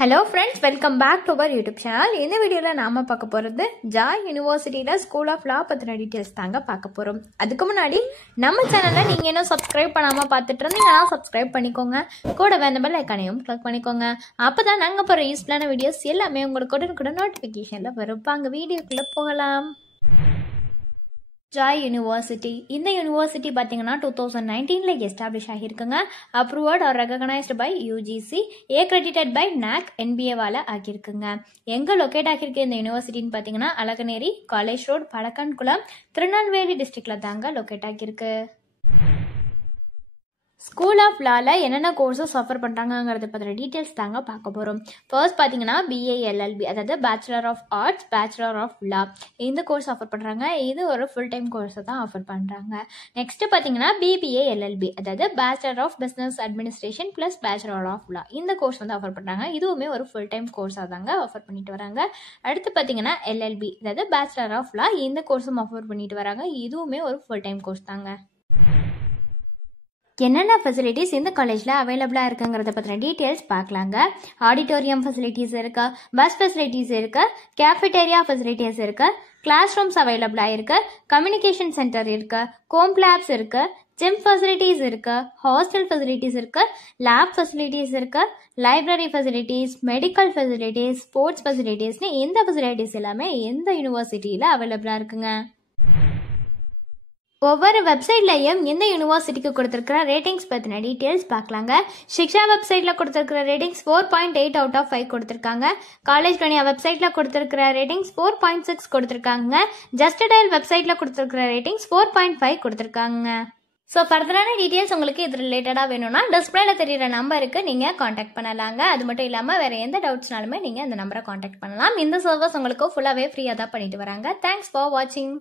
Hello friends, welcome back to our YouTube channel. In this video, நாம பார்க்க போறது Joy யுனிவர்சிட்டில school of law பத்தின details தாங்க பார்க்க போறோம். அதுக்கு முன்னாடி நம்ம சேனலை நீங்க இன்னும் சப்ஸ்கிரைப் பண்ணாம பார்த்துட்டு இருந்தீங்கன்னா சப்ஸ்கிரைப் பண்ணிக்கோங்க. கூடவே அந்த பெல் ஐகானையும் கிளிக் பண்ணிக்கோங்க. அப்பதான் நாங்க போற யூஸ்ஃபுல்லான வீடியோஸ் எல்லாமே உங்களுக்கு உடனுக்குடன் நோட்டிபிகேஷன்ல வரும். வாங்க வீடியோக்குள்ள போகலாம். ஜாய் யூனிவர்சிட்டி இந்த யூனிவர்சிட்டி பார்த்தீங்கன்னா 2019ல எஸ்டாப்ளிஷ் ஆகியிருக்குங்க. Approved or recognised by UGC, accredited by NAC NBA ஆகியிருக்குங்க. எங்கே லொக்கேட் ஆகியிருக்கு இந்த யூனிவர்சிட்டின்னு பார்த்தீங்கன்னா அழகநேரி, காலேஜ் ரோட், பழக்கன்குளம், திருநெல்வேலி டிஸ்ட்ரிக்ட்ல தாங்க லொக்கேட் ஆகியிருக்கு. ஸ்கூல் ஆஃப் லால என்னென்ன கோர்சஸ் ஆஃபர் பண்ணுறாங்கிறத பற்றின டீட்டெயில்ஸ் தாங்க பார்க்க போகிறோம். ஃபர்ஸ்ட் பார்த்தீங்கன்னா BALLB, அதாவது bachelor of arts, bachelor of law, இந்த கோர்ஸ் ஆஃபர் பண்ணுறாங்க. இது ஒரு ஃபுல் டைம் கோர்ஸை தான் ஆஃபர் பண்ணுறாங்க. நெக்ஸ்ட்டு பார்த்தீங்கன்னா BBALLB, அதாவது bachelor of business administration plus bachelor of law, இந்த கோர்ஸ் வந்து ஆஃபர் பண்ணுறாங்க. இதுவுமே ஒரு ஃபுல் டைம் கோர்ஸாக தாங்க ஆஃபர் பண்ணிட்டு வராங்க. அடுத்து பார்த்தீங்கன்னா LLB, அதாவது பேச்சுலர் ஆஃப் லா, இந்த கோர்ஸும் ஆஃபர் பண்ணிட்டு வராங்க. இதுவுமே ஒரு ஃபுல் டைம் கோர்ஸ் தாங்க. என்னென்ன ஃபெசிலிட்டிஸ் இந்த காலேஜில் அவைலபிளாக இருக்குங்கிறத பற்றின டீட்டெயில்ஸ் பார்க்கலாங்க. ஆடிட்டோரியம் ஃபெசிலிட்டிஸ் இருக்கு, பஸ் ஃபெசிலிட்டிஸ் இருக்கு, கேஃபிடேரியா ஃபெசிலிட்டிஸ் இருக்கு, கிளாஸ் ரூம்ஸ் அவைலபிளாக இருக்கு, கம்யூனிகேஷன் சென்டர் இருக்கு, கோம்ப் லேப்ஸ் இருக்கு, ஜிம் ஃபெசிலிட்டிஸ் இருக்கு, ஹாஸ்டல் ஃபெசிலிட்டிஸ் இருக்கு, லேப் ஃபெசிலிட்டிஸ் இருக்கு, library facilities, medical facilities, sports ஃபெசிலிட்டிஸ்னு இந்த ஃபெசிலிட்டிஸ் எல்லாமே எந்த யூனிவர்சிட்டியில் அவைலபிளாக இருக்குங்க. ஒவ்வொரு வெப்சைட்லையும் இந்த யூனிவர்சிட்டிக்கு கொடுத்துருக்கிற ரேட்டிங்ஸ் பற்றின டீட்டெயில்ஸ் பார்க்கலாங்க. ஷிக்ஷா வெப்சைட்டில் கொடுத்துருக்கிற ரேட்டிங்ஸ் 4.8 out of 5 கொடுத்துருக்காங்க. காலேஜ் டோனியா வெப்சைட்டில் கொடுத்துருக்கிற ரேட்டிங்ஸ் 4.6 கொடுத்துருக்காங்க. ஜஸ்டடைல் வெப்சைட்டில் கொடுத்துருக்கிற ரேட்டிங்ஸ் 4.5 கொடுத்துருக்காங்க. ஸோ ஃபர்தரான டீட்டெயில்ஸ் உங்களுக்கு இது ரிலேட்டடாக வேணும்னா டிஸ்பிளேல தெரியிற நம்பருக்கு நீங்கள் காண்டாக்ட் பண்ணலாங்க. அது மட்டும் இல்லாமல் வேறு எந்த டவுட்ஸ்னாலுமே நீங்கள் அந்த நம்பரை காண்டாக்ட் பண்ணலாம். இந்த சர்வீஸ் உங்களுக்கு ஃபுல்லாகவே ஃப்ரீயாக தான் பண்ணிட்டு வராங்க. தேங்க்ஸ் ஃபார் வாட்சிங்.